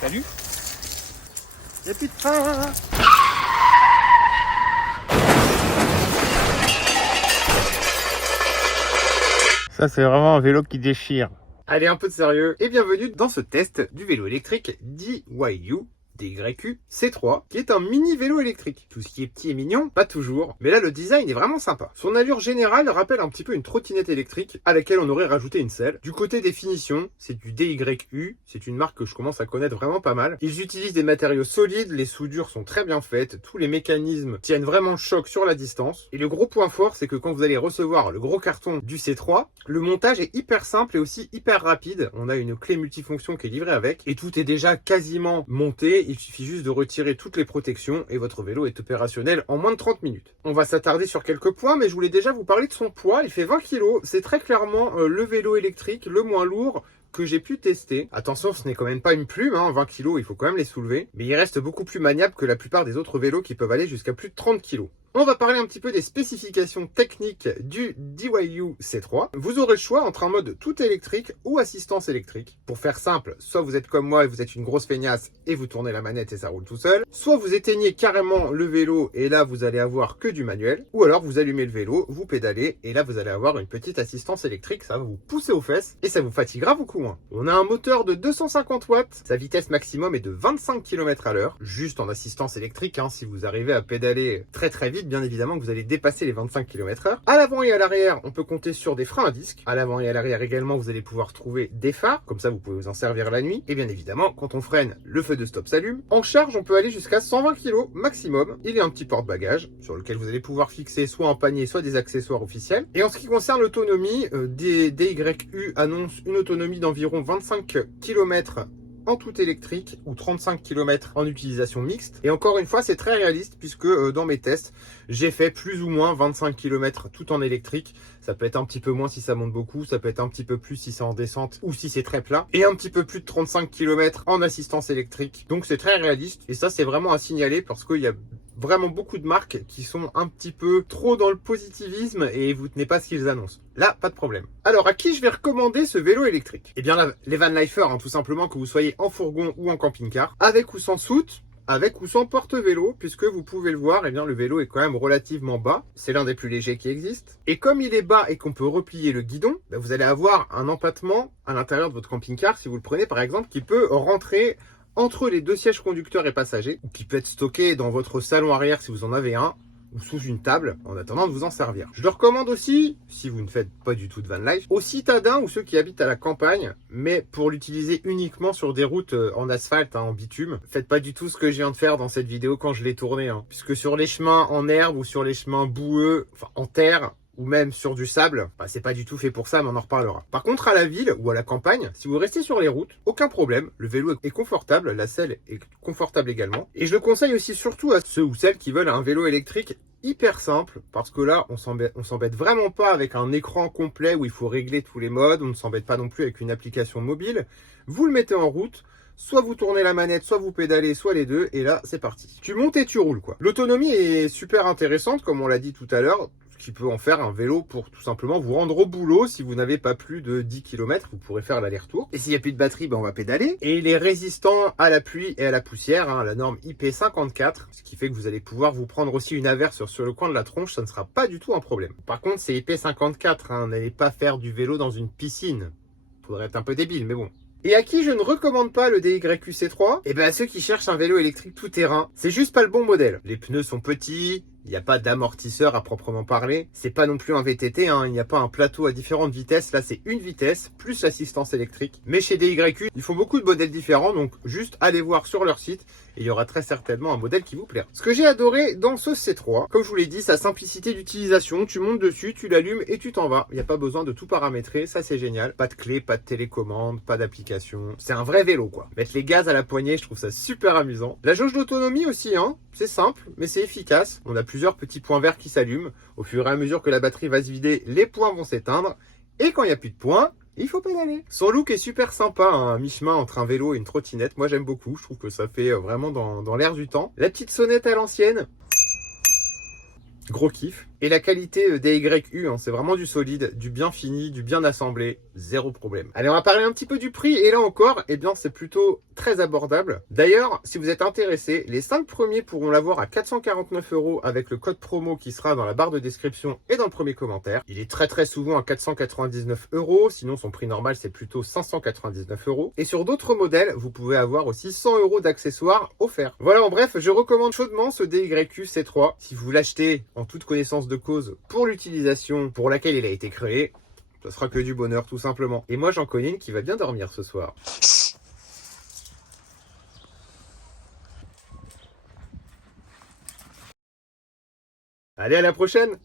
Salut. Y'a plus de frein. Ça, c'est vraiment un vélo qui déchire. Allez, un peu de sérieux et bienvenue dans ce test du vélo électrique DYU DYU C3, qui est un mini vélo électrique. Tout ce qui est petit et mignon, pas toujours, mais là le design est vraiment sympa. Son allure générale rappelle un petit peu une trottinette électrique à laquelle on aurait rajouté une selle. Du côté des finitions, c'est du DYU, c'est une marque que je commence à connaître vraiment pas mal. Ils utilisent des matériaux solides, les soudures sont très bien faites, tous les mécanismes tiennent vraiment le choc sur la distance. Et le gros point fort, c'est que quand vous allez recevoir le gros carton du C3, le montage est hyper simple et aussi hyper rapide. On a une clé multifonction qui est livrée avec et tout est déjà quasiment monté. Il suffit juste de retirer toutes les protections et votre vélo est opérationnel en moins de 30 minutes. On va s'attarder sur quelques points, mais je voulais déjà vous parler de son poids. Il fait 20 kg. C'est très clairement le vélo électrique le moins lourd que j'ai pu tester. Attention, ce n'est quand même pas une plume, 20 kg, il faut quand même les soulever. Mais il reste beaucoup plus maniable que la plupart des autres vélos qui peuvent aller jusqu'à plus de 30 kg. On va parler un petit peu des spécifications techniques du DYU C3. Vous aurez le choix entre un mode tout électrique ou assistance électrique. Pour faire simple, soit vous êtes comme moi et vous êtes une grosse feignasse et vous tournez la manette et ça roule tout seul. Soit vous éteignez carrément le vélo et là vous allez avoir que du manuel. Ou alors vous allumez le vélo, vous pédalez et là vous allez avoir une petite assistance électrique. Ça va vous pousser aux fesses et ça vous fatiguera beaucoup moins. On a un moteur de 250 watts. Sa vitesse maximum est de 25 km/h. Juste en assistance électrique, si vous arrivez à pédaler très vite, bien évidemment que vous allez dépasser les 25 km/h. À l'avant et à l'arrière, on peut compter sur des freins à disque. À l'avant et à l'arrière également, vous allez pouvoir trouver des phares. Comme ça, vous pouvez vous en servir la nuit. Et bien évidemment, quand on freine, le feu de stop s'allume. En charge, on peut aller jusqu'à 120 kg maximum. Il y a un petit porte-bagages sur lequel vous allez pouvoir fixer soit un panier, soit des accessoires officiels. Et en ce qui concerne l'autonomie, DYU annonce une autonomie d'environ 25 km en tout électrique ou 35 km en utilisation mixte. Et encore une fois, c'est très réaliste puisque dans mes tests, j'ai fait plus ou moins 25 km tout en électrique. Ça peut être un petit peu moins si ça monte beaucoup, ça peut être un petit peu plus si c'est en descente ou si c'est très plat. Et un petit peu plus de 35 km en assistance électrique. Donc c'est très réaliste et ça c'est vraiment à signaler parce qu'il y a vraiment beaucoup de marques qui sont un petit peu trop dans le positivisme et vous tenez pas ce qu'ils annoncent. Là, pas de problème. Alors, à qui je vais recommander ce vélo électrique? Eh bien, là, les van lifers, tout simplement, que vous soyez en fourgon ou en camping-car, avec ou sans soute, avec ou sans porte-vélo, puisque vous pouvez le voir, eh bien, le vélo est quand même relativement bas. C'est l'un des plus légers qui existent. Et comme il est bas et qu'on peut replier le guidon, vous allez avoir un empattement à l'intérieur de votre camping-car, si vous le prenez par exemple, qui peut rentrer entre les deux sièges conducteurs et passagers, ou qui peut être stocké dans votre salon arrière si vous en avez un, ou sous une table, en attendant de vous en servir. Je le recommande aussi, si vous ne faites pas du tout de van life, aux citadins ou ceux qui habitent à la campagne, mais pour l'utiliser uniquement sur des routes en asphalte, en bitume. Faites pas du tout ce que je viens de faire dans cette vidéo quand je l'ai tourné, puisque sur les chemins en herbe ou sur les chemins boueux, enfin en terre, ou même sur du sable, c'est pas du tout fait pour ça, mais on en reparlera. Par contre, à la ville ou à la campagne, si vous restez sur les routes, aucun problème, le vélo est confortable, la selle est confortable également. Et je le conseille aussi surtout à ceux ou celles qui veulent un vélo électrique hyper simple, parce que là, on s'embête vraiment pas avec un écran complet où il faut régler tous les modes, on ne s'embête pas non plus avec une application mobile. Vous le mettez en route, soit vous tournez la manette, soit vous pédalez, soit les deux, et là, c'est parti. Tu montes et tu roules, quoi. L'autonomie est super intéressante, comme on l'a dit tout à l'heure, qui peut en faire un vélo pour tout simplement vous rendre au boulot. Si vous n'avez pas plus de 10 km, vous pourrez faire l'aller-retour. Et s'il n'y a plus de batterie, on va pédaler. Et il est résistant à la pluie et à la poussière, la norme IP54, ce qui fait que vous allez pouvoir vous prendre aussi une averse sur le coin de la tronche, ça ne sera pas du tout un problème. Par contre, c'est IP54, n'allez pas faire du vélo dans une piscine. Faudrait être un peu débile, mais bon. Et à qui je ne recommande pas le DYU C3? Eh bien à ceux qui cherchent un vélo électrique tout terrain. C'est juste pas le bon modèle. Les pneus sont petits, il n'y a pas d'amortisseur à proprement parler. C'est pas non plus un VTT, il n'y a pas un plateau à différentes vitesses. Là, c'est une vitesse plus l'assistance électrique. Mais chez DYU, ils font beaucoup de modèles différents. Donc, juste allez voir sur leur site et il y aura très certainement un modèle qui vous plaira. Ce que j'ai adoré dans ce C3, comme je vous l'ai dit, sa simplicité d'utilisation. Tu montes dessus, tu l'allumes et tu t'en vas. Il n'y a pas besoin de tout paramétrer. Ça, c'est génial. Pas de clé, pas de télécommande, pas d'application. C'est un vrai vélo, quoi. Mettre les gaz à la poignée, je trouve ça super amusant. La jauge d'autonomie aussi, c'est simple, mais c'est efficace. On a plusieurs petits points verts qui s'allument. Au fur et à mesure que la batterie va se vider, les points vont s'éteindre. Et quand il n'y a plus de points, il faut pédaler. Son look est super sympa, un mi-chemin entre un vélo et une trottinette. Moi, j'aime beaucoup. Je trouve que ça fait vraiment dans l'air du temps. La petite sonnette à l'ancienne. Gros kiff. Et la qualité des YU, hein, c'est vraiment du solide, du bien fini, du bien assemblé, zéro problème. Allez, on va parler un petit peu du prix, et là encore, eh bien c'est plutôt très abordable. D'ailleurs, si vous êtes intéressé, les 5 premiers pourront l'avoir à 449 € avec le code promo qui sera dans la barre de description et dans le premier commentaire. Il est très souvent à 499 €, sinon son prix normal c'est plutôt 599 €. Et sur d'autres modèles, vous pouvez avoir aussi 100 € d'accessoires offerts. Voilà, en bref, je recommande chaudement ce DYU C3. Si vous l'achetez en toute connaissance de cause pour l'utilisation pour laquelle il a été créé, ça sera que du bonheur tout simplement. Et moi j'en connais une qui va bien dormir ce soir. Allez, à la prochaine!